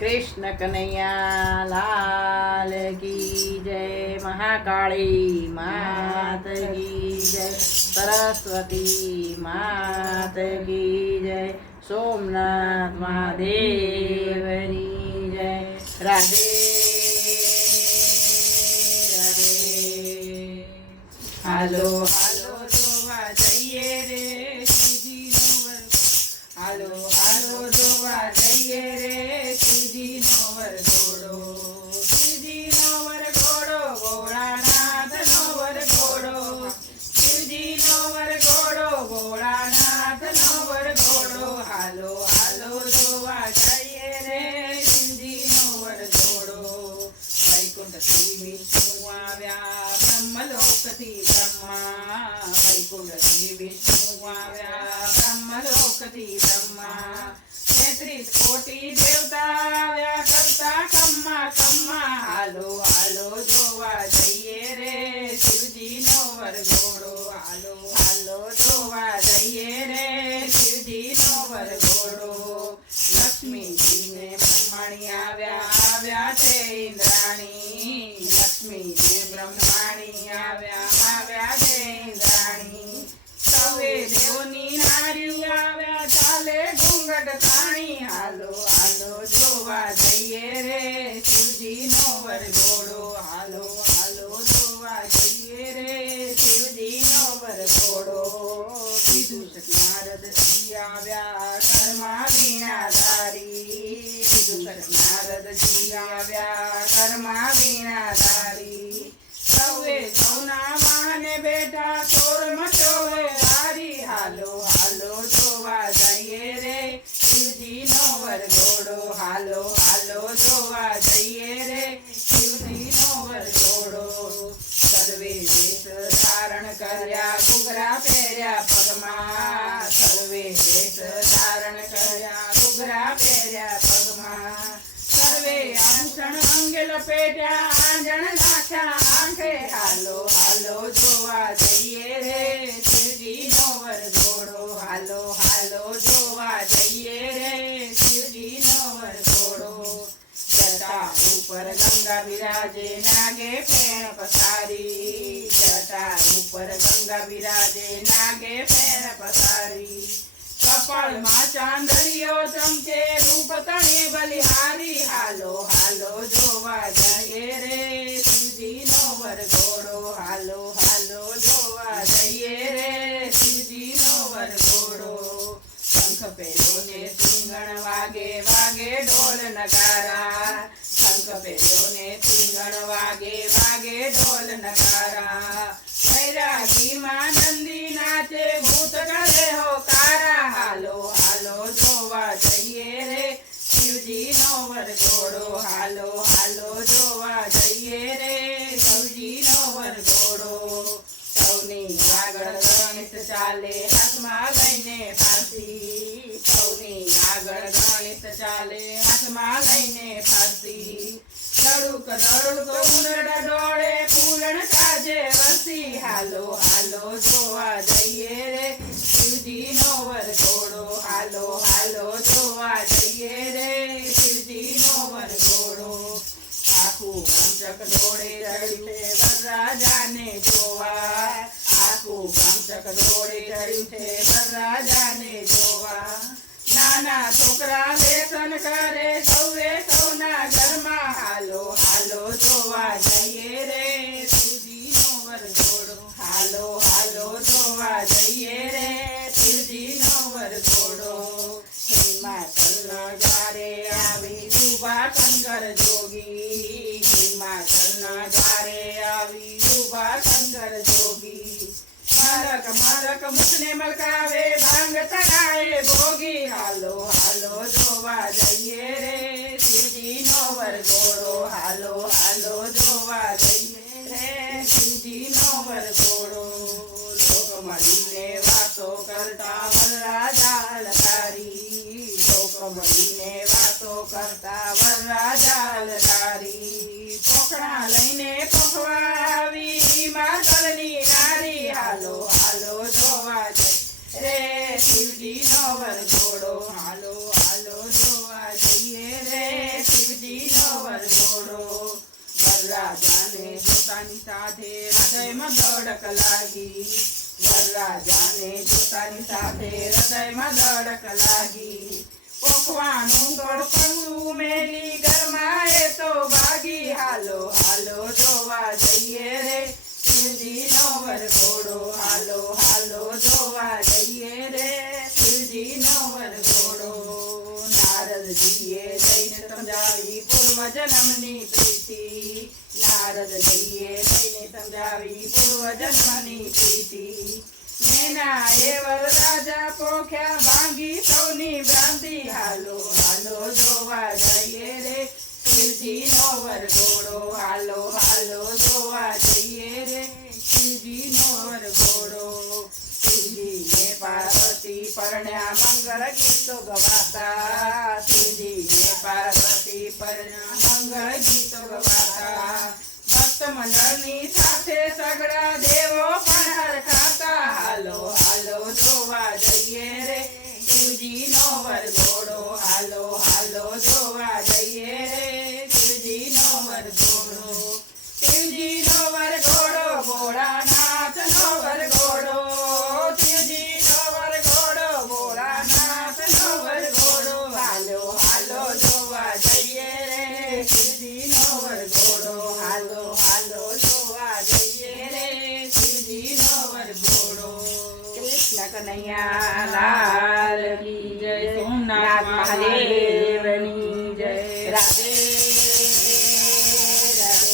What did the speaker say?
કૃષ્ણ કનૈયા લાલ કી જય, મહાકાળી માત કી જય, સરસ્વતી માત કી જય, સોમનાથ મહાદેવની જય, રાધે રાધે. હાલો હાલો. વિષ્ણુ આવ્યા બ્રહ્મલોકથી બ્રહ્મા. વૈકુંઠથી વિષ્ણુ આવ્યા બ્રહ્મલોકથી બ્રહ્મા તેત્રીસ કોટી દેવતા આવ્યા કરતા કમ્મા તાણી હાલો હાલો, જોવા જઈએ રે. શિવજીનો વરઘોડો હાલો હાલો, જોવા જઈએ રે. શિવજીનો વરઘોડો બીજું નારદજી આવ્યા કર્મા વીણાધારી. બીજું નારદજી આવ્યા કર્મા कर्या ઉપર ગંગા બિરાજે નાગે ફેણ પસારી જટા ઉપર ગંગા બિરાજે નાગે ફેણ પસારી. કપાળમાં ચાંદરિયો ચમકે, રૂપ તણે બલિહારી. હાલો હાલો, જોવા જઈએ રે શિવજીનો વરઘોડો હાલો હાલો, જોવા જઈએ રે શિવજીનો વરઘોડો શંખ પેલો ને સિંગણ વાગે વાગે ઢોલ નગારા. શંખ પહેર્યો ને સિંગણ વાગે વાગે ઢોલ નકારા. વૈરાગી માં નંદી નાચે ભૂત કરે હોકારા. હાલો હાલો, જોવા જઈએ રે. શિવજી શિવજીનો વરઘોડો, હાલો હાલો, જોવા જઈએ રે. શિવજીનો વરઘોડો. સૌની આગળ ચાલે હાથમાં દડુક દડુક ઉંદરડા ડોળે, ફૂલણ કાજે વસી હાલો હાલો, જોવા જઈએ રે. શિવજીનો વરઘોડો હાલો હાલો, જોવા જઈએ રે. શિવજીનો વરઘોડો આખું કંચક દોડે ચડ્યું છે વરરાજાને જોવા. આખું કંચક દોડે ચડ્યું છે વરરાજાને જોવા. નાના છોકરા લેસન કરે, સૌએ હાલો હાલો, જોવા જઈએ રે સુધીનો વરઘોડો. હાલો હાલો, જોવા જઈએ રે સુધીનો વરઘોડો. હિમાચલનો જ્યારે આવી યુવા શંકર જોગી. હિમાચલનો જ્યારે આવી યુવા શંકર જોગી. મારક મારક મુખને મલકાવે, ભાંગ તરાએ ભોગી. હાલો हालो धोवाज रे शिवजी नवर जोड़ो हालो हालो धोवा जाइए रे शिवजी नवर जोड़ो राजा ने जोतानी साधे हृदय में दौड़क लगी वर राजा ने जोतानी साधे हृदय में दौड़क लगी पोखवानों गोड़ मेरी गरमाए तो बागी हालो हालो जोवा जाइए જન્મની પોખ્યા ભાંગી સૌની ભ્રાંતિ. હાલો હાલો, જોવા જઈએ રે. શિવજીનો વરઘોડો હાલો હાલો, જોવા જઈએ રે. શિવજીનો વરઘોડો શિવજીને પાર્વતી પરણ્યા મંગળ ગીતો ગવાતા. વરઘોડો હાલો હાલો, જોવા જઈએ રે. શિવજીનો વરઘોડો શિવજીનો વરઘોડો ભોળાનાથનો વરઘોડો શિવજીનો વરઘોડો ભોળાનાથનો વરઘોડો હાલો હાલો, જોવા જઈએ રે. શિવજીનો વરઘોડો હાલો હાલો, જોવા જઈએ રે. શિવજીનો વરઘોડો કૃષ્ણ કનૈયા લાલ